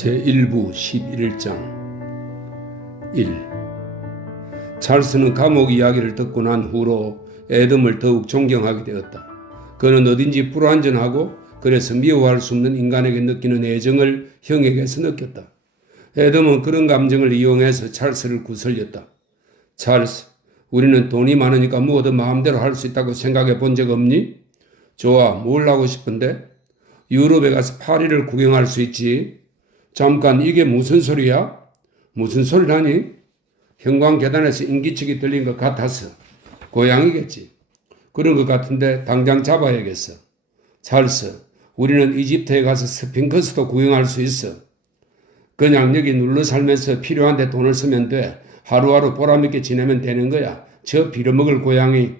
제1부 11장 1. 찰스는 감옥 이야기를 듣고 난 후로 애덤을 더욱 존경하게 되었다. 그는 어딘지 불완전하고 그래서 미워할 수 없는 인간에게 느끼는 애정을 형에게서 느꼈다. 애덤은 그런 감정을 이용해서 찰스를 구슬렸다. 찰스, 우리는 돈이 많으니까 뭐든 마음대로 할 수 있다고 생각해 본 적 없니? 좋아, 뭘 하고 싶은데? 유럽에 가서 파리를 구경할 수 있지. 잠깐, 이게 무슨 소리야? 무슨 소리라니? 형광 계단에서 인기척이 들린 것 같아서. 고양이겠지. 그런 것 같은데 당장 잡아야겠어. 찰스, 우리는 이집트에 가서 스핑크스도 구경할 수 있어. 그냥 여기 눌러 살면서 필요한데 돈을 쓰면 돼. 하루하루 보람있게 지내면 되는 거야. 저 빌어먹을 고양이.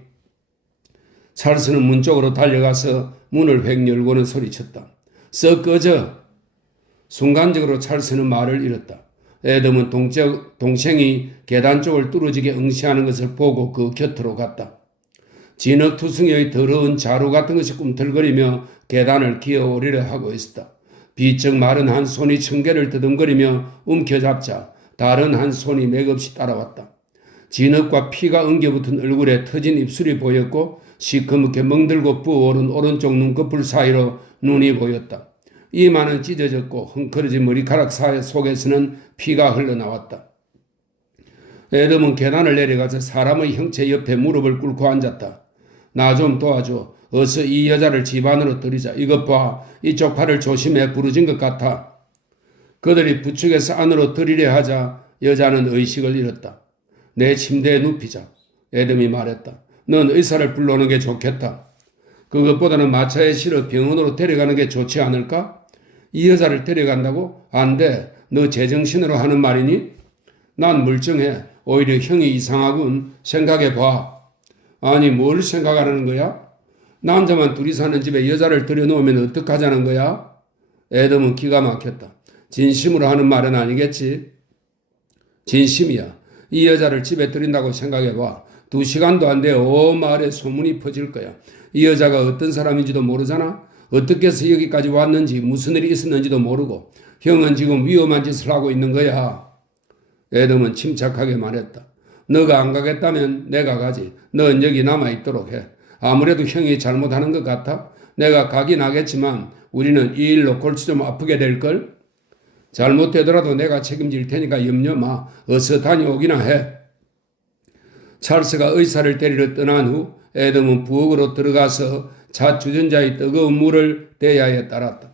찰스는 문 쪽으로 달려가서 문을 획 열고는 소리쳤다. 썩 꺼져. 순간적으로 찰스는 말을 잃었다. 애덤은 동생이 계단 쪽을 뚫어지게 응시하는 것을 보고 그 곁으로 갔다. 진흙투성이의 더러운 자루 같은 것이 꿈틀거리며 계단을 기어오르려 하고 있었다. 비쩍 마른 한 손이 청개를 더듬거리며 움켜잡자 다른 한 손이 맥없이 따라왔다. 진흙과 피가 엉겨붙은 얼굴에 터진 입술이 보였고 시커멓게 멍들고 부어오른 오른쪽 눈꺼풀 사이로 눈이 보였다. 이마는 찢어졌고 헝클어진 머리카락 속에서는 피가 흘러나왔다. 애덤은 계단을 내려가서 사람의 형체 옆에 무릎을 꿇고 앉았다. 나 좀 도와줘. 어서 이 여자를 집 안으로 들이자. 이것 봐. 이쪽 팔을 조심해. 부러진 것 같아. 그들이 부축해서 안으로 들이려 하자 여자는 의식을 잃었다. 내 침대에 눕히자. 애덤이 말했다. 넌 의사를 불러오는 게 좋겠다. 그것보다는 마차에 실어 병원으로 데려가는 게 좋지 않을까? 이 여자를 데려간다고? 안 돼. 너 제정신으로 하는 말이니? 난 멀쩡해. 오히려 형이 이상하군. 생각해봐. 아니, 뭘 생각하라는 거야? 남자만 둘이 사는 집에 여자를 들여놓으면 어떡하자는 거야? 애덤은 기가 막혔다. 진심으로 하는 말은 아니겠지? 진심이야. 이 여자를 집에 들인다고 생각해봐. 2시간도 안 돼. 온 마을에 소문이 퍼질 거야. 이 여자가 어떤 사람인지도 모르잖아? 어떻게 해서 여기까지 왔는지 무슨 일이 있었는지도 모르고 형은 지금 위험한 짓을 하고 있는 거야. 애덤은 침착하게 말했다. 너가 안 가겠다면 내가 가지. 넌 여기 남아있도록 해. 아무래도 형이 잘못하는 것 같아. 내가 가긴 하겠지만 우리는 이 일로 골치 좀 아프게 될걸? 잘못되더라도 내가 책임질 테니까 염려 마. 어서 다녀오기나 해. 찰스가 의사를 데리러 떠난 후 애덤은 부엌으로 들어가서 자주전자의 뜨거운 물을 대야에 따랐다.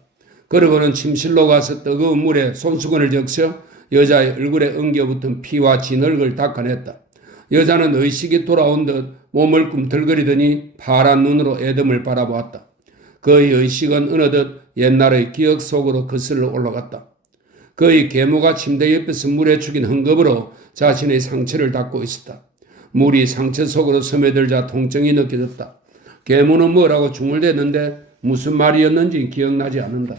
그러고는 침실로 가서 뜨거운 물에 손수건을 적셔 여자의 얼굴에 엉겨붙은 피와 진흙을 닦아냈다. 여자는 의식이 돌아온 듯 몸을 꿈틀거리더니 파란 눈으로 애덤을 바라보았다. 그의 의식은 어느덧 옛날의 기억 속으로 거슬러 올라갔다. 그의 계모가 침대 옆에서 물에 죽인 헝겊으로 자신의 상처를 닦고 있었다. 물이 상처 속으로 스며들자 통증이 느껴졌다. 계모는 뭐라고 중얼댔는데 무슨 말이었는지 기억나지 않는다.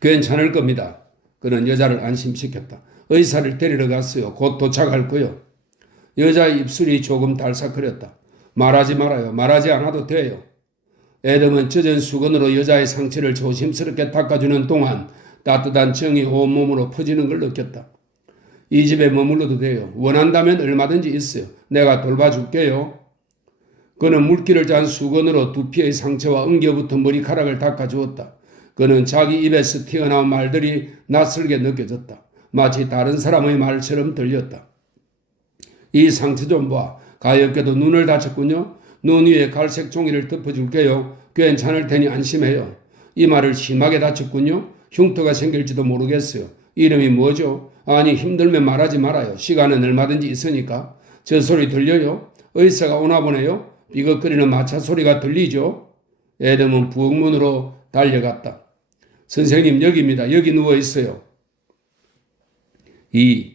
괜찮을 겁니다. 그는 여자를 안심시켰다. 의사를 데리러 갔어요. 곧 도착할 거요. 여자의 입술이 조금 달싹거렸다. 말하지 말아요. 말하지 않아도 돼요. 애덤은 젖은 수건으로 여자의 상처를 조심스럽게 닦아주는 동안 따뜻한 정이 온몸으로 퍼지는 걸 느꼈다. 이 집에 머물러도 돼요. 원한다면 얼마든지 있어요. 내가 돌봐줄게요. 그는 물기를 잔 수건으로 두피의 상처와 엉겨붙은 머리카락을 닦아주었다. 그는 자기 입에서 튀어나온 말들이 낯설게 느껴졌다. 마치 다른 사람의 말처럼 들렸다. 이 상처 좀 봐. 가엾게도 눈을 다쳤군요. 눈 위에 갈색 종이를 덮어줄게요. 괜찮을 테니 안심해요. 이 말을 심하게 다쳤군요. 흉터가 생길지도 모르겠어요. 이름이 뭐죠? 아니, 힘들면 말하지 말아요. 시간은 얼마든지 있으니까. 저 소리 들려요? 의사가 오나 보네요. 비걱거리는 마차 소리가 들리죠? 애덤은 부엌문으로 달려갔다. 선생님, 여기입니다. 여기 누워있어요. 2.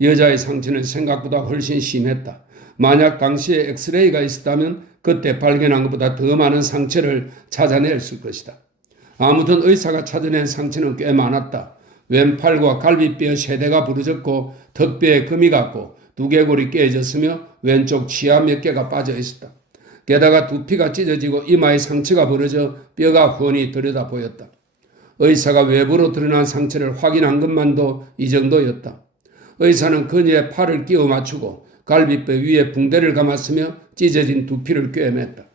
여자의 상처는 생각보다 훨씬 심했다. 만약 당시에 엑스레이가 있었다면 그때 발견한 것보다 더 많은 상처를 찾아냈을 것이다. 아무튼 의사가 찾아낸 상처는 꽤 많았다. 왼팔과 갈비뼈 3대가 부러졌고 턱뼈에 금이 갔고 두개골이 깨졌으며 왼쪽 치아 몇 개가 빠져 있었다. 게다가 두피가 찢어지고 이마에 상처가 벌어져 뼈가 훤히 들여다 보였다. 의사가 외부로 드러난 상처를 확인한 것만도 이 정도였다. 의사는 그녀의 팔을 끼워 맞추고 갈비뼈 위에 붕대를 감았으며 찢어진 두피를 꿰맸다.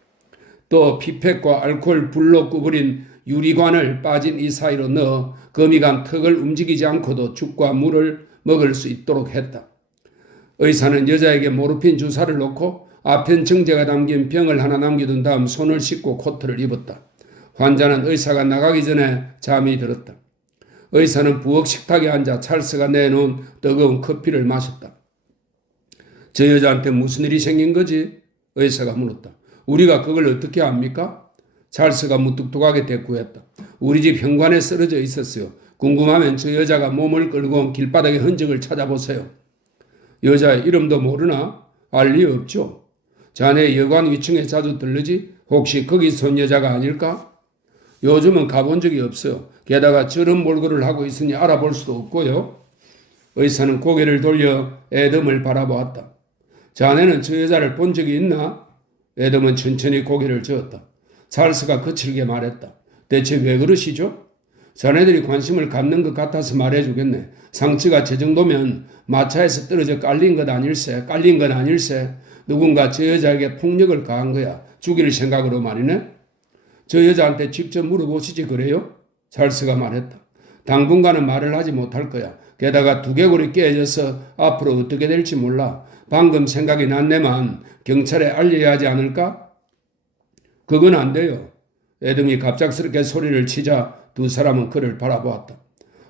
또 피펫과 알코올 불로 구부린 유리관을 빠진 이 사이로 넣어 거미간 턱을 움직이지 않고도 죽과 물을 먹을 수 있도록 했다. 의사는 여자에게 모르핀 주사를 놓고 아편 정제가 담긴 병을 하나 남겨둔 다음 손을 씻고 코트를 입었다. 환자는 의사가 나가기 전에 잠이 들었다. 의사는 부엌 식탁에 앉아 찰스가 내놓은 뜨거운 커피를 마셨다. 저 여자한테 무슨 일이 생긴 거지? 의사가 물었다. 우리가 그걸 어떻게 압니까? 찰스가 무뚝뚝하게 대꾸했다. 우리 집 현관에 쓰러져 있었어요. 궁금하면 저 여자가 몸을 끌고 온 길바닥의 흔적을 찾아보세요. 여자의 이름도 모르나? 알 리 없죠. 자네 여관 위층에 자주 들르지? 혹시 거기서 온 여자가 아닐까? 요즘은 가본 적이 없어요. 게다가 저런 몰골을 하고 있으니 알아볼 수도 없고요. 의사는 고개를 돌려 애덤을 바라보았다. 자네는 저 여자를 본 적이 있나? 애덤은 천천히 고개를 저었다. 찰스가 거칠게 말했다. 대체 왜 그러시죠? 자네들이 관심을 갖는 것 같아서 말해주겠네. 상처가 저 정도면 마차에서 떨어져 깔린 것 아닐세. 누군가 저 여자에게 폭력을 가한 거야. 죽일 생각으로 말이네. 저 여자한테 직접 물어보시지 그래요? 찰스가 말했다. 당분간은 말을 하지 못할 거야. 게다가 두개골이 깨져서 앞으로 어떻게 될지 몰라. 방금 생각이 났네만 경찰에 알려야 하지 않을까? 그건 안 돼요. 애덤이 갑작스럽게 소리를 치자 두 사람은 그를 바라보았다.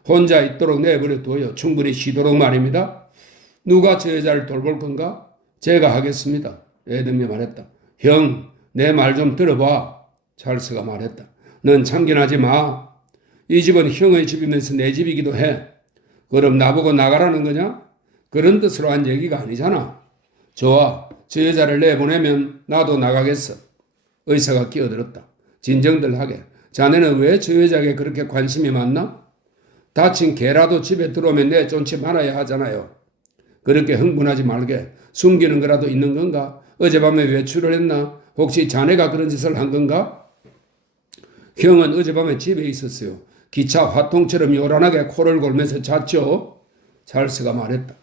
혼자 있도록 내버려 둬요. 충분히 쉬도록 말입니다. 누가 저 여자를 돌볼 건가? 제가 하겠습니다. 애덤이 말했다. 형, 내 말 좀 들어봐. 찰스가 말했다. 넌 참견하지 마. 이 집은 형의 집이면서 내 집이기도 해. 그럼 나보고 나가라는 거냐? 그런 뜻으로 한 얘기가 아니잖아. 좋아. 저 여자를 내보내면 나도 나가겠어. 의사가 끼어들었다. 진정들 하게. 자네는 왜 저 여자에게 그렇게 관심이 많나? 다친 개라도 집에 들어오면 내쫓지 말아야 하잖아요. 그렇게 흥분하지 말게. 숨기는 거라도 있는 건가? 어젯밤에 외출을 했나? 혹시 자네가 그런 짓을 한 건가? 형은 어젯밤에 집에 있었어요. 기차 화통처럼 요란하게 코를 골면서 잤죠. 찰스가 말했다.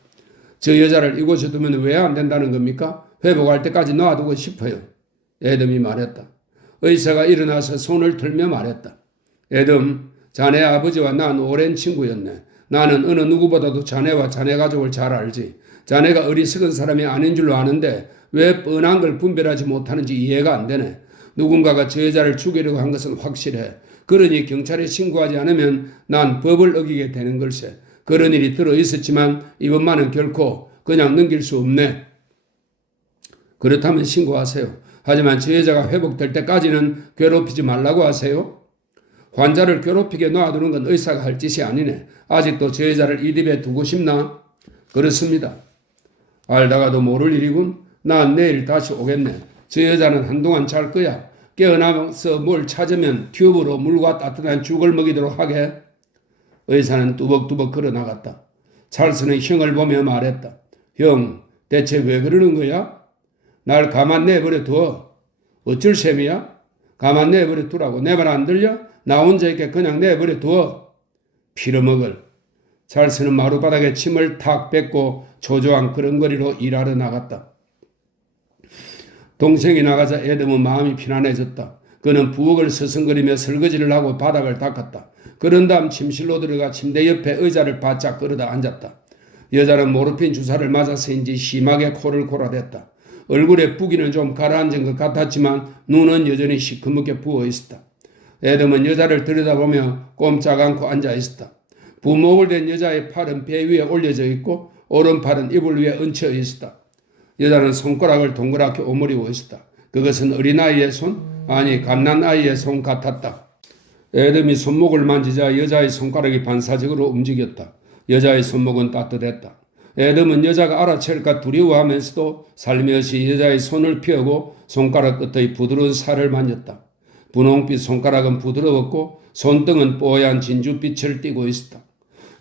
저 여자를 이곳에 두면 왜 안 된다는 겁니까? 회복할 때까지 놔두고 싶어요. 애덤이 말했다. 의사가 일어나서 손을 들며 말했다. 애덤, 자네 아버지와 난 오랜 친구였네. 나는 어느 누구보다도 자네와 자네 가족을 잘 알지. 자네가 어리석은 사람이 아닌 줄로 아는데 왜 뻔한 걸 분별하지 못하는지 이해가 안 되네. 누군가가 저 여자를 죽이려고 한 것은 확실해. 그러니 경찰에 신고하지 않으면 난 법을 어기게 되는 걸세. 그런 일이 들어있었지만 이번만은 결코 그냥 넘길 수 없네. 그렇다면 신고하세요. 하지만 저 여자가 회복될 때까지는 괴롭히지 말라고 하세요. 환자를 괴롭히게 놔두는 건 의사가 할 짓이 아니네. 아직도 저 여자를 이 집에 두고 싶나? 그렇습니다. 알다가도 모를 일이군. 난 내일 다시 오겠네. 저 여자는 한동안 잘 거야. 깨어나서 뭘 찾으면 튜브로 물과 따뜻한 죽을 먹이도록 하게. 의사는 뚜벅뚜벅 걸어나갔다. 찰스는 형을 보며 말했다. 형, 대체 왜 그러는 거야? 날 가만 내버려 둬. 어쩔 셈이야? 가만 내버려 두라고. 내 말 안 들려? 나 혼자 있게 그냥 내버려 둬. 피려먹을. 찰스는 마루바닥에 침을 탁 뱉고 초조한 그런거리로 일하러 나갔다. 동생이 나가자 애덤은 마음이 편안해졌다. 그는 부엌을 서성거리며 설거지를 하고 바닥을 닦았다. 그런 다음 침실로 들어가 침대 옆에 의자를 바짝 끌어다 앉았다. 여자는 모르핀 주사를 맞아서인지 심하게 코를 골아댔다. 얼굴에 붓기는 좀 가라앉은 것 같았지만 눈은 여전히 시커멓게 부어있었다. 애덤은 여자를 들여다보며 꼼짝 않고 앉아있었다. 부목을 댄 여자의 팔은 배 위에 올려져 있고 오른팔은 이불 위에 얹혀 있었다. 여자는 손가락을 동그랗게 오므리고 있었다. 그것은 어린아이의 손? 아니 갓난아이의 손 같았다. 애덤이 손목을 만지자 여자의 손가락이 반사적으로 움직였다. 여자의 손목은 따뜻했다. 애덤은 여자가 알아챌까 두려워하면서도 살며시 여자의 손을 펴고 손가락 끝의 부드러운 살을 만졌다. 분홍빛 손가락은 부드러웠고 손등은 뽀얀 진주빛을 띠고 있었다.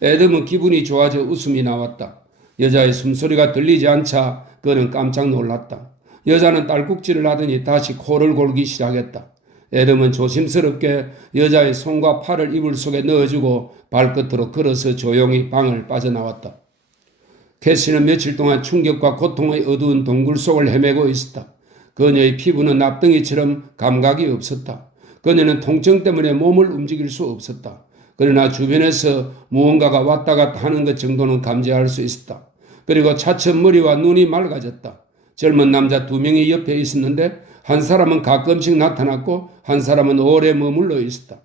애덤은 기분이 좋아져 웃음이 나왔다. 여자의 숨소리가 들리지 않자 그는 깜짝 놀랐다. 여자는 딸꾹질을 하더니 다시 코를 골기 시작했다. 에덤은 조심스럽게 여자의 손과 팔을 이불 속에 넣어주고 발끝으로 걸어서 조용히 방을 빠져나왔다. 캐시는 며칠 동안 충격과 고통의 어두운 동굴 속을 헤매고 있었다. 그녀의 피부는 납덩이처럼 감각이 없었다. 그녀는 통증 때문에 몸을 움직일 수 없었다. 그러나 주변에서 무언가가 왔다 갔다 하는 것 정도는 감지할 수 있었다. 그리고 차츰 머리와 눈이 맑아졌다. 젊은 남자 2명이 옆에 있었는데 한 사람은 가끔씩 나타났고 한 사람은 오래 머물러 있었다.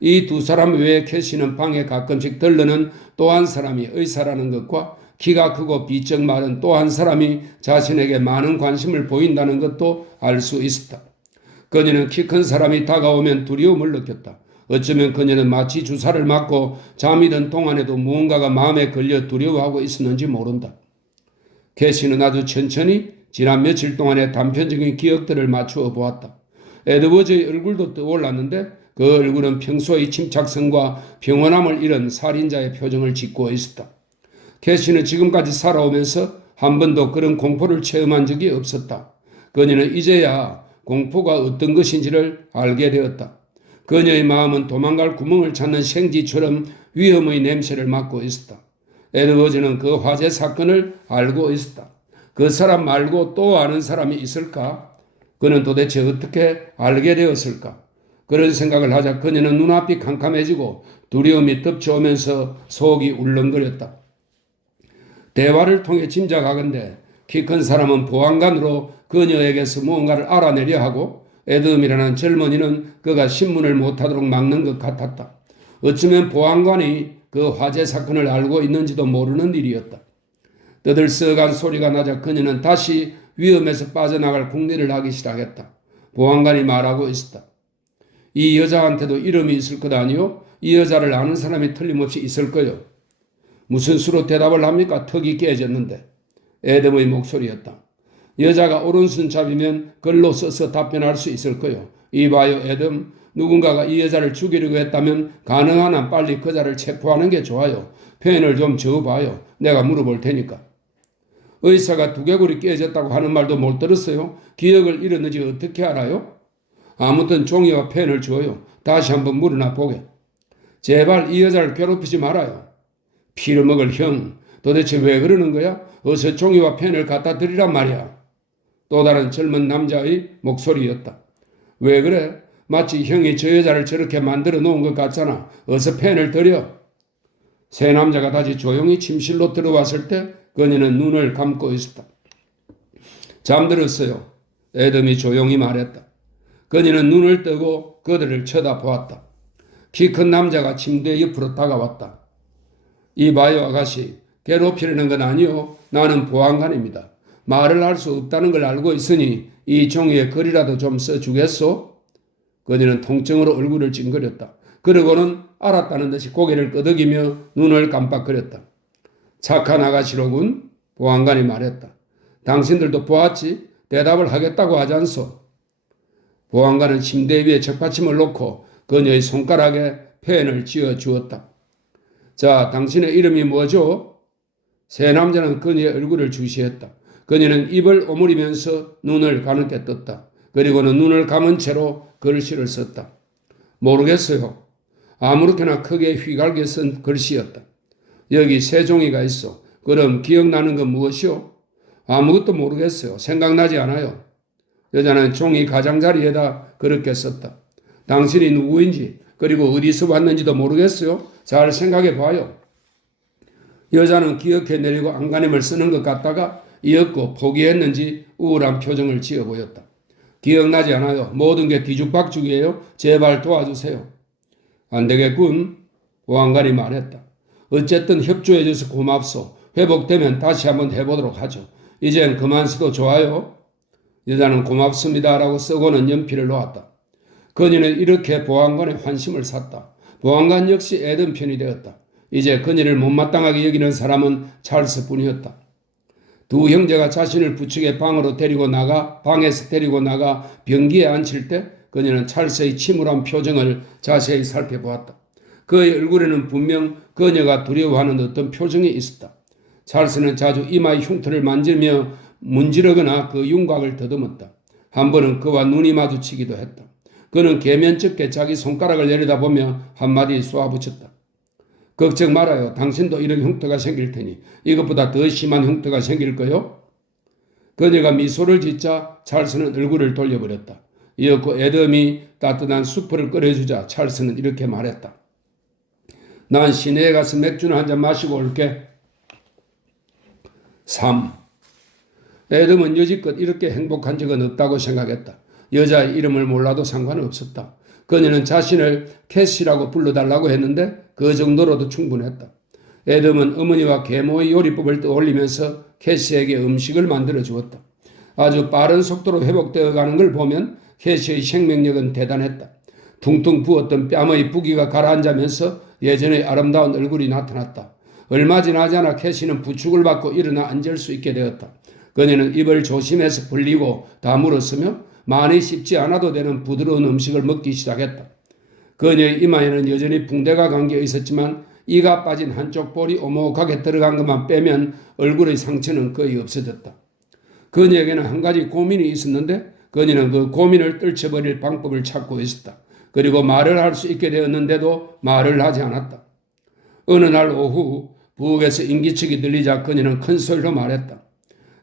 이 2사람 외에 캐시는 방에 가끔씩 들르는 또 한 사람이 의사라는 것과 키가 크고 비쩍 마른 또 한 사람이 자신에게 많은 관심을 보인다는 것도 알 수 있었다. 그녀는 키 큰 사람이 다가오면 두려움을 느꼈다. 어쩌면 그녀는 마치 주사를 맞고 잠이 든 동안에도 무언가가 마음에 걸려 두려워하고 있었는지 모른다. 캐시는 아주 천천히 지난 며칠 동안의 단편적인 기억들을 맞추어 보았다. 에드워즈의 얼굴도 떠올랐는데 그 얼굴은 평소의 침착성과 평온함을 잃은 살인자의 표정을 짓고 있었다. 캐시는 지금까지 살아오면서 한 번도 그런 공포를 체험한 적이 없었다. 그녀는 이제야 공포가 어떤 것인지를 알게 되었다. 그녀의 마음은 도망갈 구멍을 찾는 생쥐처럼 위험의 냄새를 맡고 있었다. 에드워즈는 그 화재 사건을 알고 있었다. 그 사람 말고 또 아는 사람이 있을까? 그는 도대체 어떻게 알게 되었을까? 그런 생각을 하자 그녀는 눈앞이 캄캄해지고 두려움이 덮쳐오면서 속이 울렁거렸다. 대화를 통해 짐작하건대 키 큰 사람은 보안관으로 그녀에게서 무언가를 알아내려 하고 에덤이라는 젊은이는 그가 신문을 못하도록 막는 것 같았다. 어쩌면 보안관이 그 화재 사건을 알고 있는지도 모르는 일이었다. 떠들썩한 소리가 나자 그녀는 다시 위험에서 빠져나갈 궁리를 하기 시작했다. 보안관이 말하고 있었다. 이 여자한테도 이름이 있을 것 아니요? 이 여자를 아는 사람이 틀림없이 있을 거요. 무슨 수로 대답을 합니까? 턱이 깨졌는데. 에덤의 목소리였다. 여자가 오른손잡이면 글로 써서 답변할 수 있을 거요. 이봐요, 에덤. 누군가가 이 여자를 죽이려고 했다면 가능한 한 빨리 그자를 체포하는 게 좋아요. 펜을 좀 저어봐요. 내가 물어볼 테니까. 의사가 두개골이 깨졌다고 하는 말도 못 들었어요. 기억을 잃었는지 어떻게 알아요? 아무튼 종이와 펜을 줘요. 다시 한번 물어나 보게. 제발 이 여자를 괴롭히지 말아요. 피를 먹을 형, 도대체 왜 그러는 거야? 어서 종이와 펜을 갖다 드리란 말이야. 또 다른 젊은 남자의 목소리였다. 왜 그래? 마치 형이 저 여자를 저렇게 만들어 놓은 것 같잖아. 어서 펜을 드려. 세 남자가 다시 조용히 침실로 들어왔을 때 그녀는 눈을 감고 있었다. 잠들었어요. 에덤이 조용히 말했다. 그녀는 눈을 뜨고 그들을 쳐다보았다. 키 큰 남자가 침대 옆으로 다가왔다. 이봐요 아가씨. 괴롭히려는 건 아니요. 나는 보안관입니다. 말을 할 수 없다는 걸 알고 있으니 이 종이에 글이라도 좀 써주겠소? 그녀는 통증으로 얼굴을 찡그렸다. 그러고는 알았다는 듯이 고개를 끄덕이며 눈을 깜빡거렸다. 착한 아가씨로군. 보안관이 말했다. 당신들도 보았지? 대답을 하겠다고 하지 않소? 보안관은 침대 위에 적받침을 놓고 그녀의 손가락에 펜을 쥐어 주었다. 자, 당신의 이름이 뭐죠? 세 남자는 그녀의 얼굴을 주시했다. 그녀는 입을 오므리면서 눈을 가늘게 떴다. 그리고는 눈을 감은 채로 글씨를 썼다. 모르겠어요. 아무렇게나 크게 휘갈겨 쓴 글씨였다. 여기 세 종이가 있어. 그럼 기억나는 건 무엇이요? 아무것도 모르겠어요. 생각나지 않아요. 여자는 종이 가장자리에다 그렇게 썼다. 당신이 누구인지 그리고 어디서 왔는지도 모르겠어요. 잘 생각해 봐요. 여자는 기억해내려고 안간힘을 쓰는 것 같다가 이었고 포기했는지 우울한 표정을 지어 보였다. 기억나지 않아요. 모든 게 뒤죽박죽이에요. 제발 도와주세요. 안 되겠군. 보안관이 말했다. 어쨌든 협조해줘서 고맙소. 회복되면 다시 한번 해보도록 하죠. 이젠 그만 써도 좋아요. 여자는 고맙습니다라고 쓰고는 연필을 놓았다. 그녀는 이렇게 보안관의 환심을 샀다. 보안관 역시 에덤 편이 되었다. 이제 그녀를 못마땅하게 여기는 사람은 찰스뿐이었다. 두 형제가 자신을 부축해 방에서 데리고 나가 변기에 앉힐 때 그녀는 찰스의 침울한 표정을 자세히 살펴보았다. 그의 얼굴에는 분명 그녀가 두려워하는 어떤 표정이 있었다. 찰스는 자주 이마의 흉터를 문지르거나 그 윤곽을 더듬었다. 한 번은 그와 눈이 마주치기도 했다. 그는 계면쩍게 자기 손가락을 내려다보며 한마디 쏘아붙였다. 걱정 말아요. 당신도 이런 흉터가 생길 테니 이것보다 더 심한 흉터가 생길 거요. 그녀가 미소를 짓자 찰스는 얼굴을 돌려버렸다. 이었고 애덤이 따뜻한 수프를 끓여주자 찰스는 이렇게 말했다. 난 시내에 가서 맥주나 한잔 마시고 올게. 3. 애덤은 여지껏 이렇게 행복한 적은 없다고 생각했다. 여자의 이름을 몰라도 상관없었다. 그녀는 자신을 캐시라고 불러달라고 했는데 그 정도로도 충분했다. 애덤은 어머니와 계모의 요리법을 떠올리면서 캐시에게 음식을 만들어 주었다. 아주 빠른 속도로 회복되어 가는 걸 보면 캐시의 생명력은 대단했다. 퉁퉁 부었던 뺨의 부기가 가라앉으면서 예전의 아름다운 얼굴이 나타났다. 얼마 지나지 않아 캐시는 부축을 받고 일어나 앉을 수 있게 되었다. 그녀는 입을 조심해서 벌리고 다물었으며 많이 씹지 않아도 되는 부드러운 음식을 먹기 시작했다. 그녀의 이마에는 여전히 붕대가 감겨 있었지만 이가 빠진 한쪽 볼이 오목하게 들어간 것만 빼면 얼굴의 상처는 거의 없어졌다. 그녀에게는 한 가지 고민이 있었는데 그녀는 그 고민을 떨쳐버릴 방법을 찾고 있었다. 그리고 말을 할 수 있게 되었는데도 말을 하지 않았다. 어느 날 오후 부엌에서 인기척이 들리자 그녀는 큰 소리로 말했다.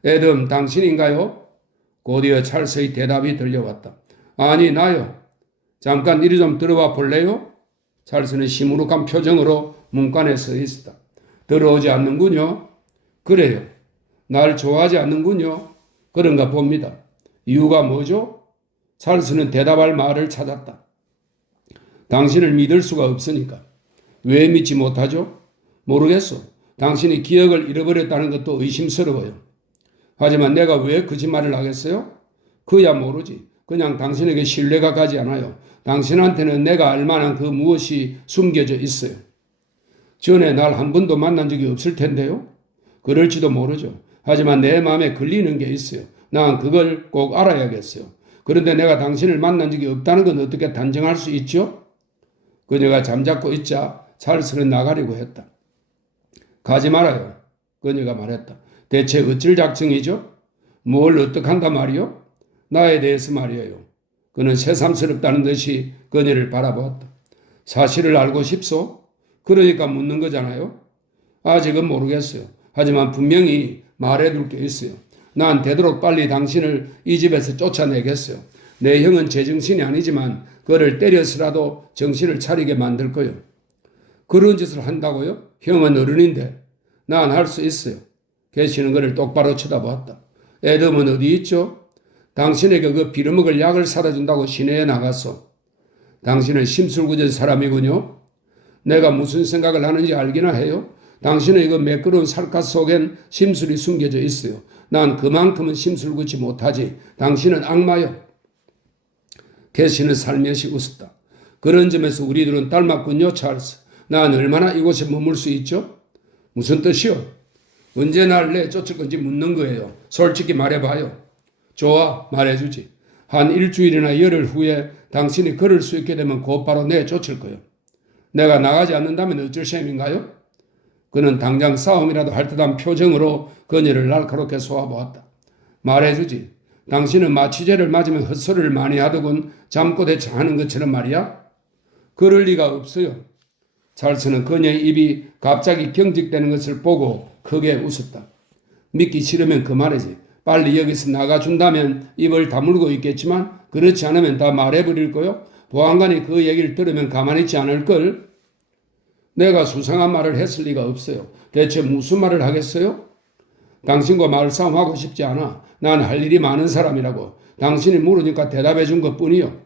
애덤, 당신인가요? 곧이어 찰스의 대답이 들려왔다. 아니, 나요. 잠깐 이리 좀 들어와 볼래요? 찰스는 시무룩한 표정으로 문간에 서 있었다. 들어오지 않는군요. 그래요. 날 좋아하지 않는군요. 그런가 봅니다. 이유가 뭐죠? 찰스는 대답할 말을 찾았다. 당신을 믿을 수가 없으니까. 왜 믿지 못하죠? 모르겠어. 당신이 기억을 잃어버렸다는 것도 의심스러워요. 하지만 내가 왜 거짓말을 하겠어요? 그야 모르지. 그냥 당신에게 신뢰가 가지 않아요. 당신한테는 내가 알 만한 그 무엇이 숨겨져 있어요. 전에 날 한 번도 만난 적이 없을 텐데요. 그럴지도 모르죠. 하지만 내 마음에 걸리는 게 있어요. 난 그걸 꼭 알아야겠어요. 그런데 내가 당신을 만난 적이 없다는 건 어떻게 단정할 수 있죠? 그녀가 잠자코 있자 찰스는 나가려고 했다. 가지 말아요. 그녀가 말했다. 대체 어쩔 작정이죠? 뭘 어떡한다 말이요? 나에 대해서 말이에요. 그는 새삼스럽다는 듯이 그녀를 바라보았다. 사실을 알고 싶소? 그러니까 묻는 거잖아요. 아직은 모르겠어요. 하지만 분명히 말해둘 게 있어요. 난 되도록 빨리 당신을 이 집에서 쫓아내겠어요. 내 형은 제정신이 아니지만 그를 때려서라도 정신을 차리게 만들 거요. 그런 짓을 한다고요? 형은 어른인데. 난 할 수 있어요. 캐시는 그를 똑바로 쳐다보았다. 애덤은 어디 있죠? 당신에게 그 빌어먹을 약을 사다 준다고 시내에 나갔어. 당신은 심술궂은 사람이군요. 내가 무슨 생각을 하는지 알기나 해요. 당신의 그 매끄러운 살갗 속엔 심술이 숨겨져 있어요. 난 그만큼은 심술궂지 못하지. 당신은 악마요. 캐시는 살며시 웃었다. 그런 점에서 우리들은 닮았군요, 찰스. 난 얼마나 이곳에 머물 수 있죠? 무슨 뜻이요? 언제 날 내쫓을 건지 묻는 거예요. 솔직히 말해봐요. 좋아, 말해주지. 한 일주일이나 열흘 후에 당신이 걸을 수 있게 되면 곧바로 내쫓을 거예요. 내가 나가지 않는다면 어쩔 셈인가요? 그는 당장 싸움이라도 할 듯한 표정으로 그녀를 날카롭게 쏘아보았다. 말해주지. 당신은 마취제를 맞으면 헛소리를 많이 하더군 잠꼬대쳐 하는 것처럼 말이야? 그럴 리가 없어요. 찰스는 그녀의 입이 갑자기 경직되는 것을 보고 크게 웃었다. 믿기 싫으면 그만이지. 빨리 여기서 나가준다면 입을 다물고 있겠지만 그렇지 않으면 다 말해버릴 거요. 보안관이 그 얘기를 들으면 가만히 있지 않을걸. 내가 수상한 말을 했을 리가 없어요. 대체 무슨 말을 하겠어요? 당신과 말싸움하고 싶지 않아. 난 할 일이 많은 사람이라고. 당신이 물으니까 대답해 준 것뿐이요.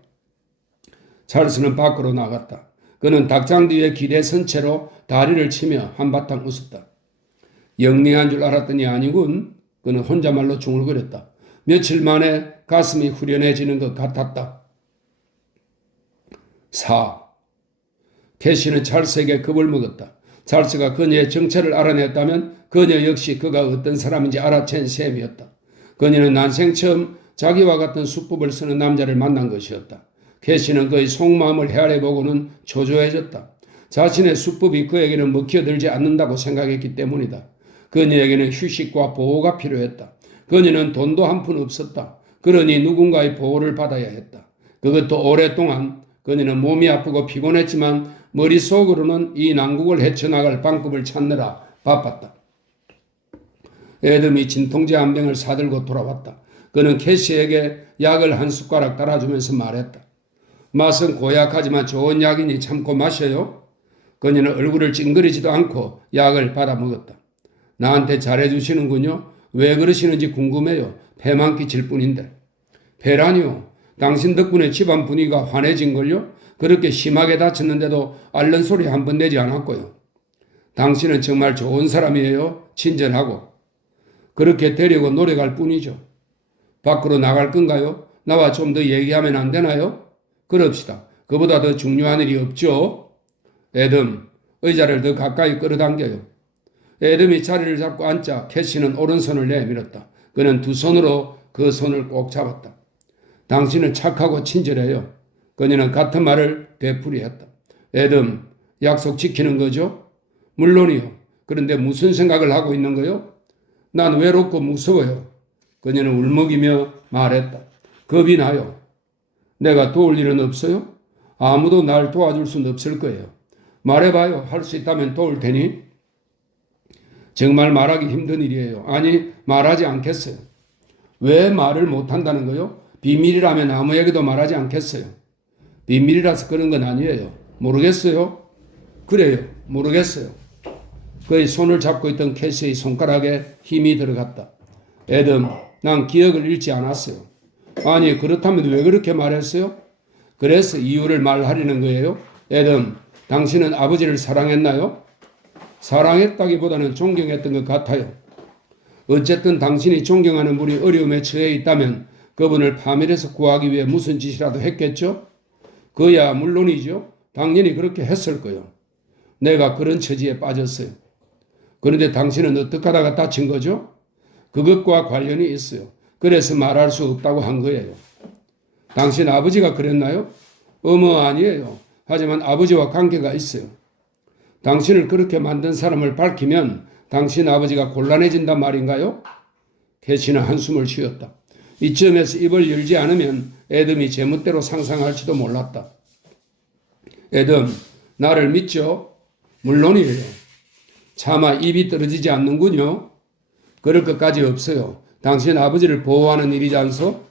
찰스는 밖으로 나갔다. 그는 닭장 뒤에 기대선 채로 다리를 치며 한바탕 웃었다. 영리한 줄 알았더니 아니군. 그는 혼자말로 중얼거렸다. 며칠 만에 가슴이 후련해지는 것 같았다. 4. 캐시는 찰스에게 겁을 먹었다. 찰스가 그녀의 정체를 알아냈다면 그녀 역시 그가 어떤 사람인지 알아챈 셈이었다. 그녀는 난생 처음 자기와 같은 수법을 쓰는 남자를 만난 것이었다. 캐시는 그의 속마음을 헤아려보고는 초조해졌다. 자신의 수법이 그에게는 먹혀들지 않는다고 생각했기 때문이다. 그녀에게는 휴식과 보호가 필요했다. 그녀는 돈도 한 푼 없었다. 그러니 누군가의 보호를 받아야 했다. 그것도 오랫동안 그녀는 몸이 아프고 피곤했지만 머릿속으로는 이 난국을 헤쳐나갈 방법을 찾느라 바빴다. 에덤이 진통제 한 병을 사들고 돌아왔다. 그는 캐시에게 약을 한 숟가락 따라주면서 말했다. 맛은 고약하지만 좋은 약이니 참고 마셔요. 그녀는 얼굴을 찡그리지도 않고 약을 받아 먹었다. 나한테 잘해주시는군요. 왜 그러시는지 궁금해요. 패만 끼칠 뿐인데. 패라니요. 당신 덕분에 집안 분위기가 환해진걸요. 그렇게 심하게 다쳤는데도 앓는 소리 한 번 내지 않았고요. 당신은 정말 좋은 사람이에요. 친절하고. 그렇게 되려고 노력할 뿐이죠. 밖으로 나갈 건가요? 나와 좀 더 얘기하면 안 되나요? 그럽시다. 그보다 더 중요한 일이 없죠. 에덤, 의자를 더 가까이 끌어당겨요. 에덤이 자리를 잡고 앉자 캐시는 오른손을 내밀었다. 그는 두 손으로 그 손을 꼭 잡았다. 당신은 착하고 친절해요. 그녀는 같은 말을 되풀이했다. 에덤, 약속 지키는 거죠? 물론이요. 그런데 무슨 생각을 하고 있는 거요? 난 외롭고 무서워요. 그녀는 울먹이며 말했다. 겁이 나요. 내가 도울 일은 없어요? 아무도 날 도와줄 수는 없을 거예요. 말해봐요. 할 수 있다면 도울 테니. 정말 말하기 힘든 일이에요. 아니, 말하지 않겠어요. 왜 말을 못한다는 거요? 비밀이라면 아무에게도 말하지 않겠어요. 비밀이라서 그런 건 아니에요. 모르겠어요? 그래요. 모르겠어요. 그의 손을 잡고 있던 캐시의 손가락에 힘이 들어갔다. 에덤, 난 기억을 잃지 않았어요. 아니, 그렇다면 왜 그렇게 말했어요? 그래서 이유를 말하려는 거예요. 에덤, 당신은 아버지를 사랑했나요? 사랑했다기보다는 존경했던 것 같아요. 어쨌든 당신이 존경하는 분이 어려움에 처해 있다면 그분을 파멸해서 구하기 위해 무슨 짓이라도 했겠죠? 그야 물론이죠. 당연히 그렇게 했을 거요. 내가 그런 처지에 빠졌어요. 그런데 당신은 어떻게 하다가 다친 거죠? 그것과 관련이 있어요. 그래서 말할 수 없다고 한 거예요. 당신 아버지가 그랬나요? 아니에요. 하지만 아버지와 관계가 있어요. 당신을 그렇게 만든 사람을 밝히면 당신 아버지가 곤란해진단 말인가요? 캐시는 한숨을 쉬었다. 이쯤에서 입을 열지 않으면 에덤이 제멋대로 상상할지도 몰랐다. 에덤, 나를 믿죠? 물론이에요. 차마 입이 떨어지지 않는군요. 그럴 것까지 없어요. 당신 아버지를 보호하는 일이지 않소?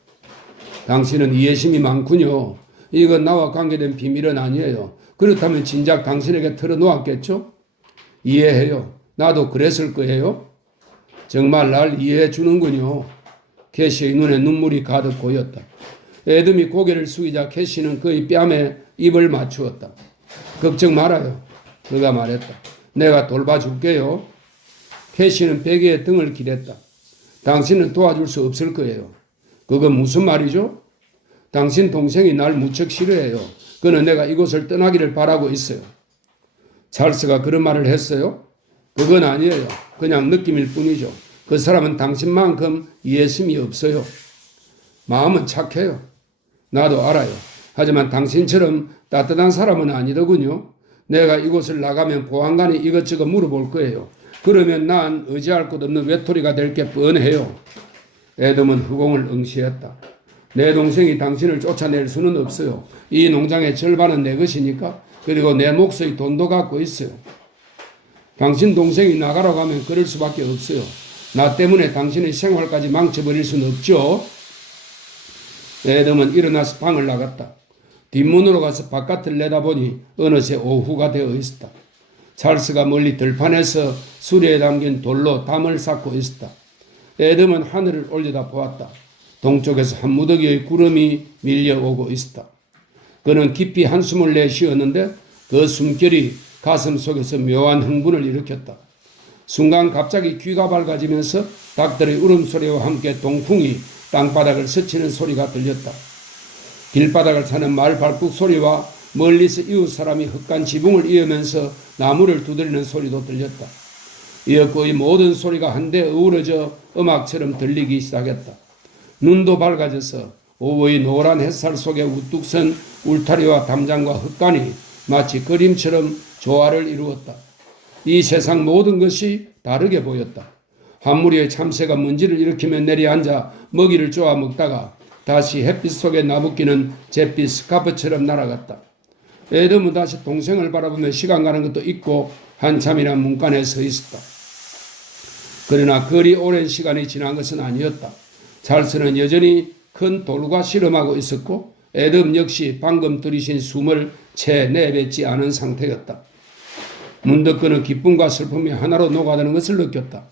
당신은 이해심이 많군요. 이건 나와 관계된 비밀은 아니에요. 그렇다면 진작 당신에게 털어놓았겠죠? 이해해요. 나도 그랬을 거예요. 정말 날 이해해 주는군요. 캐시의 눈에 눈물이 가득 고였다. 에덤이 고개를 숙이자 캐시는 그의 뺨에 입을 맞추었다. 걱정 말아요. 그가 말했다. 내가 돌봐줄게요. 캐시는 베개에 등을 기댔다. 당신은 도와줄 수 없을 거예요. 그건 무슨 말이죠? 당신 동생이 날 무척 싫어해요. 그는 내가 이곳을 떠나기를 바라고 있어요. 찰스가 그런 말을 했어요? 그건 아니에요. 그냥 느낌일 뿐이죠. 그 사람은 당신만큼 이해심이 없어요. 마음은 착해요. 나도 알아요. 하지만 당신처럼 따뜻한 사람은 아니더군요. 내가 이곳을 나가면 보안관이 이것저것 물어볼 거예요. 그러면 난 의지할 곳 없는 외톨이가 될 게 뻔해요. 에덤은 후공을 응시했다. 내 동생이 당신을 쫓아낼 수는 없어요. 이 농장의 절반은 내 것이니까. 그리고 내 몫의 돈도 갖고 있어요. 당신 동생이 나가라고 하면 그럴 수밖에 없어요. 나 때문에 당신의 생활까지 망쳐버릴 수는 없죠. 에덤은 일어나서 방을 나갔다. 뒷문으로 가서 바깥을 내다보니 어느새 오후가 되어 있었다. 찰스가 멀리 들판에서 수레에 담긴 돌로 담을 쌓고 있었다. 에덤은 하늘을 올려다 보았다. 동쪽에서 한 무더기의 구름이 밀려오고 있었다. 그는 깊이 한숨을 내쉬었는데 그 숨결이 가슴 속에서 묘한 흥분을 일으켰다. 순간 갑자기 귀가 밝아지면서 닭들의 울음소리와 함께 동풍이 땅바닥을 스치는 소리가 들렸다. 길바닥을 타는 말 발굽 소리와 멀리서 이웃 사람이 흙간 지붕을 이으면서 나무를 두드리는 소리도 들렸다. 이었고 이 모든 소리가 한데 어우러져 음악처럼 들리기 시작했다. 눈도 밝아져서 오후의 노란 햇살 속에 우뚝 선 울타리와 담장과 흙간이 마치 그림처럼 조화를 이루었다. 이 세상 모든 것이 다르게 보였다. 한 무리의 참새가 먼지를 일으키며 내려앉아 먹이를 쪼아 먹다가 다시 햇빛 속에 나부끼는 잿빛 스카프처럼 날아갔다. 에돔은 다시 동생을 바라보며 시간 가는 것도 잊고 한참이나 문간에 서 있었다. 그러나 그리 오랜 시간이 지난 것은 아니었다. 찰스는 여전히 큰 돌과 씨름하고 있었고 에돔 역시 방금 들이신 숨을 채 내뱉지 않은 상태였다. 문득 그는 기쁨과 슬픔이 하나로 녹아드는 것을 느꼈다.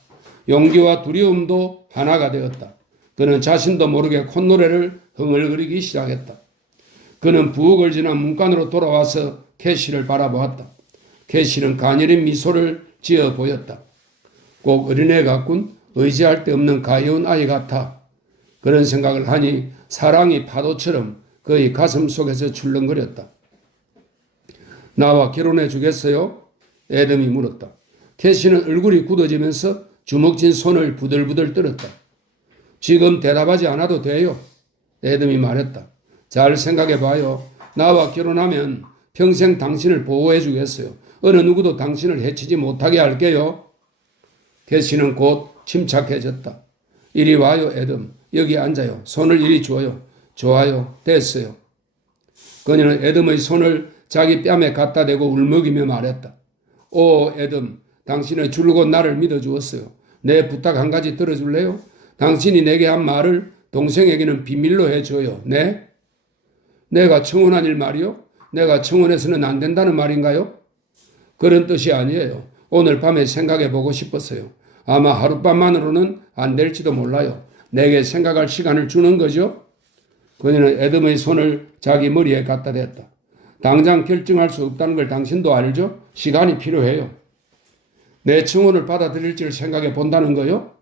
용기와 두려움도 하나가 되었다. 그는 자신도 모르게 콧노래를 흥얼거리기 시작했다. 그는 부엌을 지나 문간으로 돌아와서 캐시를 바라보았다. 캐시는 가녀린 미소를 지어 보였다. 꼭 어린애 같군, 의지할 데 없는 가여운 아이 같아. 그런 생각을 하니 사랑이 파도처럼 그의 가슴 속에서 출렁거렸다. 나와 결혼해 주겠어요? 에돔이 물었다. 캐시는 얼굴이 굳어지면서 주먹진 손을 부들부들 떨었다. 지금 대답하지 않아도 돼요. 에돔이 말했다. 잘 생각해봐요. 나와 결혼하면 평생 당신을 보호해 주겠어요. 어느 누구도 당신을 해치지 못하게 할게요. 캐시는 곧 침착해졌다. 이리 와요, 에돔. 여기 앉아요. 손을 이리 줘요. 좋아요. 됐어요. 그녀는 에돔의 손을 자기 뺨에 갖다 대고 울먹이며 말했다. 오, 에돔. 당신은 줄곧 나를 믿어주었어요. 내 부탁 한 가지 들어줄래요? 당신이 내게 한 말을 동생에게는 비밀로 해줘요. 네? 내가 청혼한 일 말이요? 내가 청혼해서는 안 된다는 말인가요? 그런 뜻이 아니에요. 오늘 밤에 생각해 보고 싶었어요. 아마 하룻밤만으로는 안 될지도 몰라요. 내게 생각할 시간을 주는 거죠? 그녀는 에돔의 손을 자기 머리에 갖다 댔다. 당장 결정할 수 없다는 걸 당신도 알죠? 시간이 필요해요. 내 청혼을 받아들일지를 생각해 본다는 거요?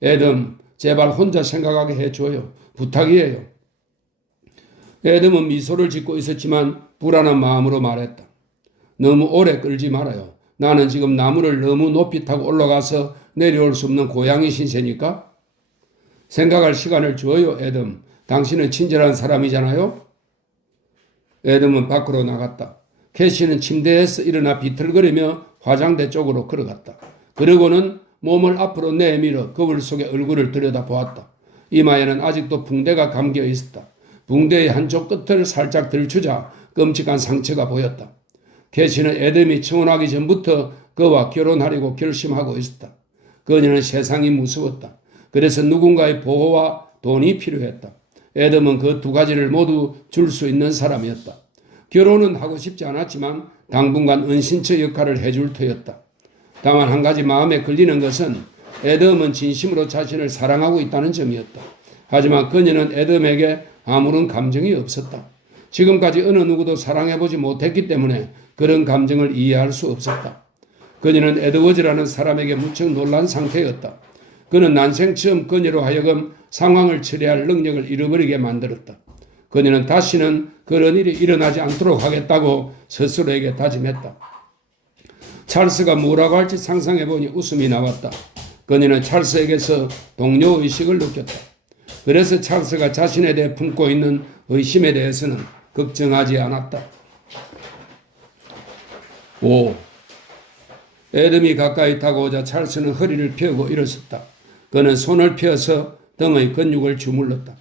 에돔, 제발 혼자 생각하게 해줘요. 부탁이에요. 에돔은 미소를 짓고 있었지만 불안한 마음으로 말했다. 너무 오래 끌지 말아요. 나는 지금 나무를 너무 높이 타고 올라가서 내려올 수 없는 고양이 신세니까. 생각할 시간을 줘요, 에돔. 당신은 친절한 사람이잖아요. 에돔은 밖으로 나갔다. 캐시는 침대에서 일어나 비틀거리며 화장대 쪽으로 걸어갔다. 그러고는 몸을 앞으로 내밀어 거울 속에 얼굴을 들여다보았다. 이마에는 아직도 붕대가 감겨 있었다. 붕대의 한쪽 끝을 살짝 들추자 끔찍한 상처가 보였다. 캐시는 에돔이 청혼하기 전부터 그와 결혼하려고 결심하고 있었다. 그녀는 세상이 무서웠다. 그래서 누군가의 보호와 돈이 필요했다. 에돔은 그 두 가지를 모두 줄 수 있는 사람이었다. 결혼은 하고 싶지 않았지만 당분간 은신처 역할을 해줄 터였다. 다만 한 가지 마음에 걸리는 것은 에돔은 진심으로 자신을 사랑하고 있다는 점이었다. 하지만 그녀는 에돔에게 아무런 감정이 없었다. 지금까지 어느 누구도 사랑해보지 못했기 때문에 그런 감정을 이해할 수 없었다. 그녀는 에드워즈라는 사람에게 무척 놀란 상태였다. 그는 난생 처음 그녀로 하여금 상황을 처리할 능력을 잃어버리게 만들었다. 그녀는 다시는 그런 일이 일어나지 않도록 하겠다고 스스로에게 다짐했다. 찰스가 뭐라고 할지 상상해보니 웃음이 나왔다. 그녀는 찰스에게서 동료의식을 느꼈다. 그래서 찰스가 자신에 대해 품고 있는 의심에 대해서는 걱정하지 않았다. 5. 에돔이 가까이 다가오자 찰스는 허리를 펴고 일어섰다. 그는 손을 펴서 등의 근육을 주물렀다.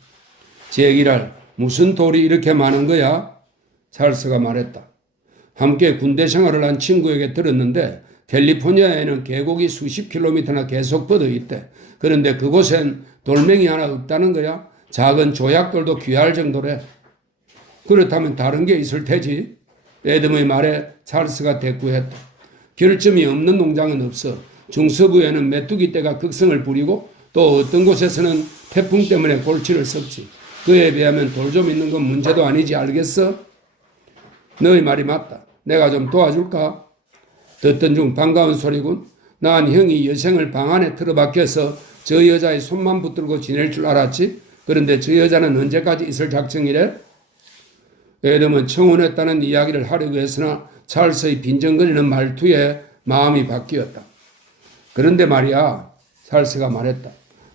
제기랄, 무슨 돌이 이렇게 많은 거야? 찰스가 말했다. 함께 군대 생활을 한 친구에게 들었는데 캘리포니아에는 계곡이 수십 킬로미터나 계속 뻗어 있대. 그런데 그곳엔 돌멩이 하나 없다는 거야. 작은 조약돌도 귀할 정도래. 그렇다면 다른 게 있을 테지. 에돔의 말에 찰스가 대꾸했다. 결점이 없는 농장은 없어. 중서부에는 메뚜기 떼가 극성을 부리고 또 어떤 곳에서는 태풍 때문에 골치를 썩지. 그에 비하면 돌 좀 있는 건 문제도 아니지, 알겠어? 너의 말이 맞다. 내가 좀 도와줄까? 듣던 중 반가운 소리군. 난 형이 여생을 방 안에 틀어박혀서 저 여자의 손만 붙들고 지낼 줄 알았지. 그런데 저 여자는 언제까지 있을 작정이래? 에돔은 청혼했다는 이야기를 하려고 했으나 찰스의 빈정거리는 말투에 마음이 바뀌었다. 그런데 말이야, 찰스가 말했다.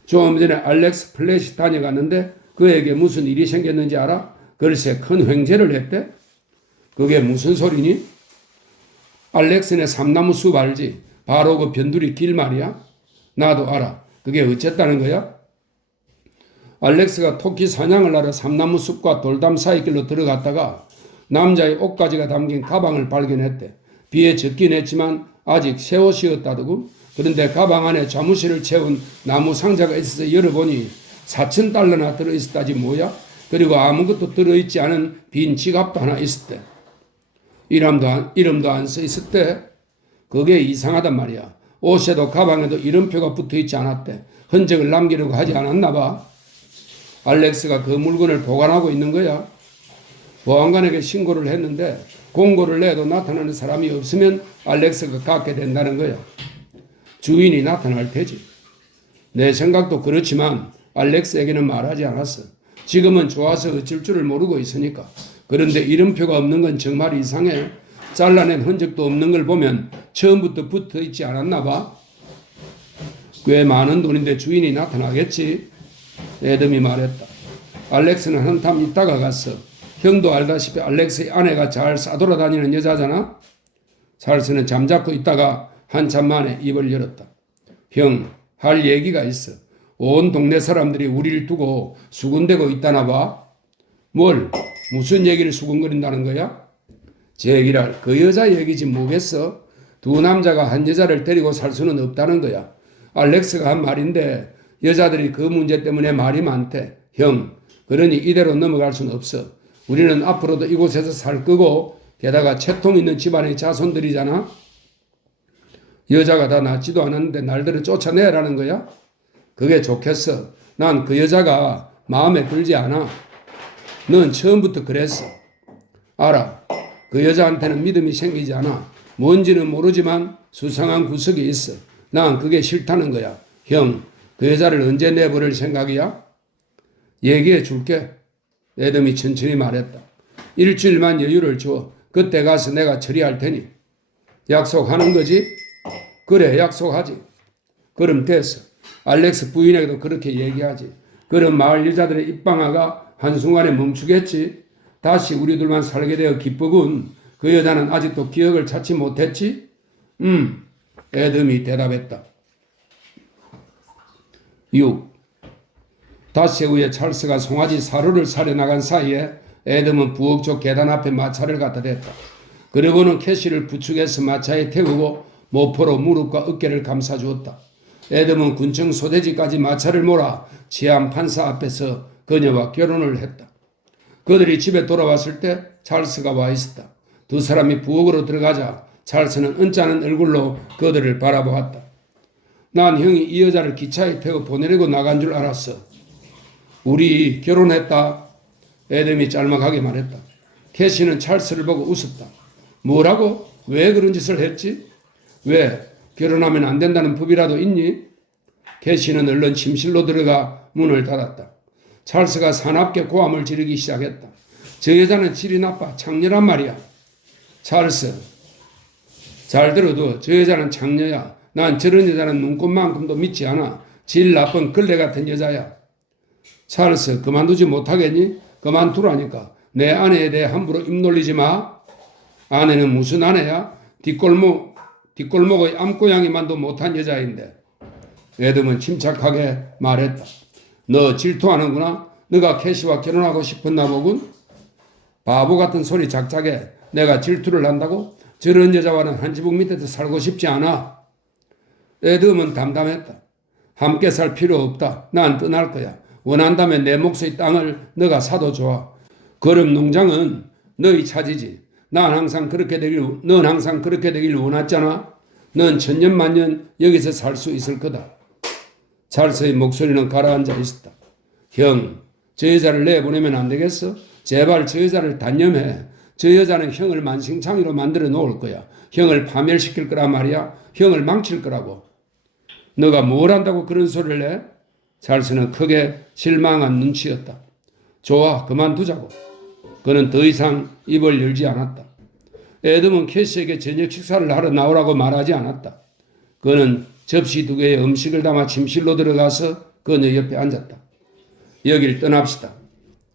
좀 전에 알렉스 플랫이 다녀갔는데 그에게 무슨 일이 생겼는지 알아? 글쎄 큰 횡재를 했대? 그게 무슨 소리니? 알렉스네 삼나무 숲 알지? 바로 그 변두리 길 말이야? 나도 알아. 그게 어쨌다는 거야? 알렉스가 토끼 사냥을 하러 삼나무 숲과 돌담 사이길로 들어갔다가 남자의 옷가지가 담긴 가방을 발견했대. 비에 젖긴 했지만 아직 새 옷이었다더군. 그런데 가방 안에 자무실을 채운 나무 상자가 있어서 열어보니 4,000달러나 들어있었다지 뭐야. 그리고 아무것도 들어있지 않은 빈 지갑도 하나 있었대. 이름도 안 써 있었대. 그게 이상하단 말이야. 옷에도 가방에도 이름표가 붙어있지 않았대. 흔적을 남기려고 하지 않았나 봐. 알렉스가 그 물건을 보관하고 있는 거야. 보안관에게 신고를 했는데 공고를 내도 나타나는 사람이 없으면 알렉스가 갖게 된다는 거야. 주인이 나타날 테지. 내 생각도 그렇지만 알렉스에게는 말하지 않았어. 지금은 좋아서 어쩔 줄을 모르고 있으니까. 그런데 이름표가 없는 건 정말 이상해. 잘라낸 흔적도 없는 걸 보면 처음부터 붙어 있지 않았나 봐. 꽤 많은 돈인데 주인이 나타나겠지. 애덤이 말했다. 알렉스는 한참 있다가 갔어. 형도 알다시피 알렉스의 아내가 잘 싸돌아다니는 여자잖아. 찰스는 잠자코 있다가 한참 만에 입을 열었다. 형, 할 얘기가 있어. 온 동네 사람들이 우리를 두고 수군대고 있다나 봐. 뭘? 무슨 얘기를 수군거린다는 거야? 제기랄 그 여자 얘기지 뭐겠어? 두 남자가 한 여자를 데리고 살 수는 없다는 거야. 알렉스가 한 말인데 여자들이 그 문제 때문에 말이 많대. 형, 그러니 이대로 넘어갈 수는 없어. 우리는 앞으로도 이곳에서 살 거고 게다가 채통 있는 집안의 자손들이잖아. 여자가 다 낳지도 않았는데 날들을 쫓아내라는 거야? 그게 좋겠어. 난 그 여자가 마음에 들지 않아. 넌 처음부터 그랬어. 알아. 그 여자한테는 믿음이 생기지 않아. 뭔지는 모르지만 수상한 구석이 있어. 난 그게 싫다는 거야. 형, 그 여자를 언제 내버릴 생각이야? 얘기해 줄게. 애덤이 천천히 말했다. 일주일만 여유를 줘. 그때 가서 내가 처리할 테니. 약속하는 거지? 그래, 약속하지. 그럼 됐어. 알렉스 부인에게도 그렇게 얘기하지. 그럼 마을 여자들의 입방아가 한순간에 멈추겠지. 다시 우리들만 살게 되어 기쁘군. 그 여자는 아직도 기억을 찾지 못했지? 애덤이 대답했다. 6. 닷새 후에 찰스가 송아지 사료를 사려 나간 사이에 애덤은 부엌 쪽 계단 앞에 마차를 갖다 댔다. 그리고는 캐시를 부축해서 마차에 태우고 모포로 무릎과 어깨를 감싸주었다. 애덤은 군청 소대지까지 마차를 몰아 치안 판사 앞에서 그녀와 결혼을 했다. 그들이 집에 돌아왔을 때 찰스가 와 있었다. 두 사람이 부엌으로 들어가자 찰스는 언짢은 얼굴로 그들을 바라보았다. 난 형이 이 여자를 기차에 태워 보내려고 나간 줄 알았어. 우리 결혼했다. 애덤이 짤막하게 말했다. 캐시는 찰스를 보고 웃었다. 뭐라고? 왜 그런 짓을 했지? 왜? 결혼하면 안 된다는 법이라도 있니? 캐시는 얼른 침실로 들어가 문을 닫았다. 찰스가 사납게 고함을 지르기 시작했다. 저 여자는 질이 나빠. 창녀란 말이야. 찰스, 잘 들어도 저 여자는 창녀야. 난 저런 여자는 눈꽃만큼도 믿지 않아. 질 나쁜 걸레 같은 여자야. 찰스, 그만두지 못하겠니? 그만두라니까. 내 아내에 대해 함부로 입 놀리지 마. 아내는 무슨 아내야? 뒷골목의 암고양이만도 못한 여자인데. 애덤은 침착하게 말했다. 너 질투하는구나? 너가 캐시와 결혼하고 싶었나 보군? 바보 같은 소리 작작해. 내가 질투를 한다고? 저런 여자와는 한 지붕 밑에서 살고 싶지 않아. 애덤은 담담했다. 함께 살 필요 없다. 난 떠날 거야. 원한다면 내 몫의 땅을 너가 사도 좋아. 거름 농장은 너희 차지지. 넌 항상 그렇게 되길 원했잖아. 넌 천년만년 여기서 살 수 있을 거다. 찰스의 목소리는 가라앉아 있었다. 형, 저 여자를 내보내면 안 되겠어? 제발 저 여자를 단념해. 저 여자는 형을 만신창이로 만들어 놓을 거야. 형을 파멸시킬 거란 말이야. 형을 망칠 거라고. 너가 뭘 한다고 그런 소리를 해? 찰스는 크게 실망한 눈치였다. 좋아, 그만두자고. 그는 더 이상 입을 열지 않았다. 애덤은 캐시에게 저녁 식사를 하러 나오라고 말하지 않았다. 그는 접시 2개의 음식을 담아 침실로 들어가서 그녀 옆에 앉았다. 여길 떠납시다.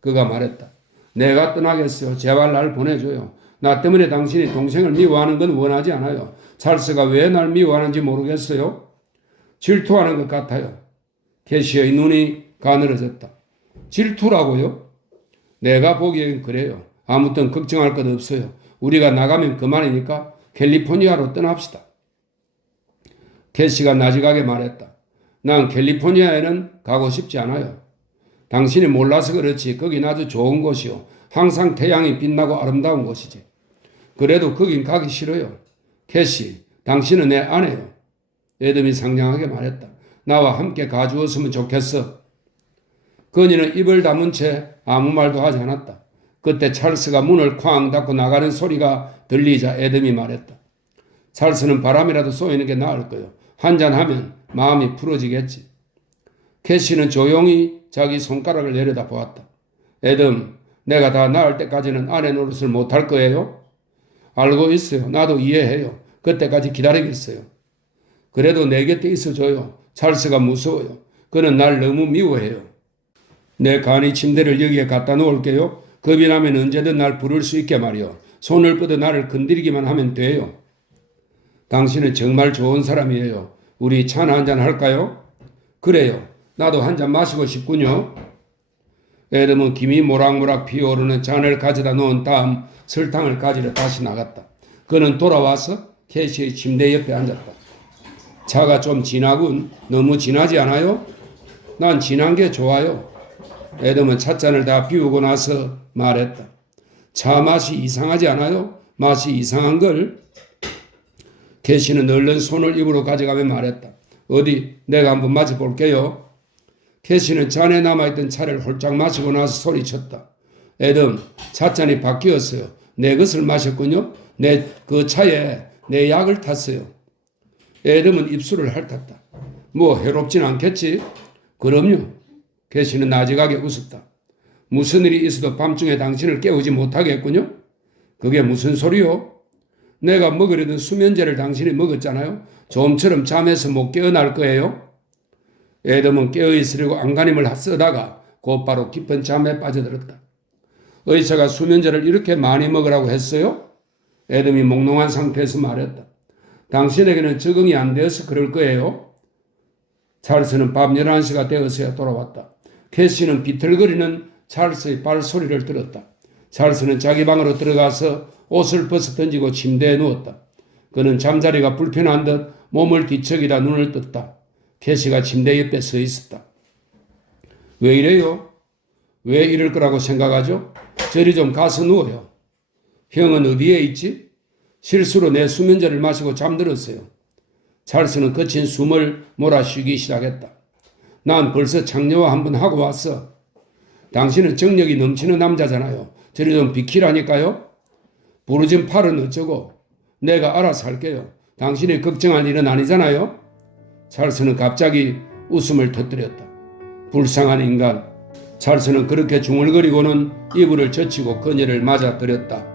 그가 말했다. 내가 떠나겠어요. 제발 날 보내줘요. 나 때문에 당신이 동생을 미워하는 건 원하지 않아요. 찰스가 왜 날 미워하는지 모르겠어요. 질투하는 것 같아요. 캐시의 눈이 가늘어졌다. 질투라고요? 내가 보기엔 그래요. 아무튼 걱정할 것 없어요. 우리가 나가면 그만이니까 캘리포니아로 떠납시다. 캐시가 나직하게 말했다. 난 캘리포니아에는 가고 싶지 않아요. 당신이 몰라서 그렇지 거긴 아주 좋은 곳이요. 항상 태양이 빛나고 아름다운 곳이지. 그래도 거긴 가기 싫어요. 캐시, 당신은 내 아내요. 애덤이 상냥하게 말했다. 나와 함께 가주었으면 좋겠어. 그녀는 입을 다문 채 아무 말도 하지 않았다. 그때 찰스가 문을 쾅 닫고 나가는 소리가 들리자 애덤이 말했다. 찰스는 바람이라도 쏘이는 게 나을 거요. 한잔하면 마음이 풀어지겠지. 캐시는 조용히 자기 손가락을 내려다 보았다. 애덤, 내가 다 나을 때까지는 아내 노릇을 못할 거예요? 알고 있어요. 나도 이해해요. 그때까지 기다리겠어요. 그래도 내 곁에 있어줘요. 찰스가 무서워요. 그는 날 너무 미워해요. 내 간이 침대를 여기에 갖다 놓을게요. 겁이 나면 언제든 날 부를 수 있게 말이요. 손을 뻗어 나를 건드리기만 하면 돼요. 당신은 정말 좋은 사람이에요. 우리 차나 한잔 할까요? 그래요. 나도 한잔 마시고 싶군요. 애덤은 김이 모락모락 피어오르는 잔을 가져다 놓은 다음 설탕을 가지러 다시 나갔다. 그는 돌아와서 캐시의 침대 옆에 앉았다. 차가 좀 진하군. 너무 진하지 않아요? 난 진한 게 좋아요. 애덤은 찻잔을 다 비우고 나서 말했다. 차 맛이 이상하지 않아요? 맛이 이상한 걸? 캐시는 얼른 손을 입으로 가져가며 말했다. 어디 내가 한번 마셔볼게요. 캐시는 잔에 남아있던 차를 홀짝 마시고 나서 소리쳤다. 애덤, 찻잔이 바뀌었어요. 내 것을 마셨군요. 그 차에 내 약을 탔어요. 애덤은 입술을 핥았다. 뭐 해롭진 않겠지? 그럼요. 캐시는 나직하게 웃었다. 무슨 일이 있어도 밤중에 당신을 깨우지 못하겠군요? 그게 무슨 소리요? 내가 먹으려던 수면제를 당신이 먹었잖아요. 좀처럼 잠에서 못 깨어날 거예요. 애덤은 깨어있으려고 안간힘을 쓰다가 곧바로 깊은 잠에 빠져들었다. 의사가 수면제를 이렇게 많이 먹으라고 했어요? 애덤이 몽롱한 상태에서 말했다. 당신에게는 적응이 안 되어서 그럴 거예요. 찰스는 밤 11시가 되어서야 돌아왔다. 캐시는 비틀거리는 찰스의 발소리를 들었다. 찰스는 자기 방으로 들어가서 옷을 벗어 던지고 침대에 누웠다. 그는 잠자리가 불편한 듯 몸을 뒤척이다 눈을 떴다. 캐시가 침대 옆에 서 있었다. 왜 이래요? 왜 이럴 거라고 생각하죠? 저리 좀 가서 누워요. 형은 어디에 있지? 실수로 내 수면제를 마시고 잠들었어요. 찰스는 거친 숨을 몰아쉬기 시작했다. 난 벌써 장녀와 한번 하고 왔어. 당신은 정력이 넘치는 남자잖아요. 저리 좀 비키라니까요. 부러진 팔은 어쩌고. 내가 알아서 할게요. 당신이 걱정할 일은 아니잖아요. 찰스는 갑자기 웃음을 터뜨렸다. 불쌍한 인간. 찰스는 그렇게 중얼거리고는 이불을 젖히고 그녀를 맞아들였다.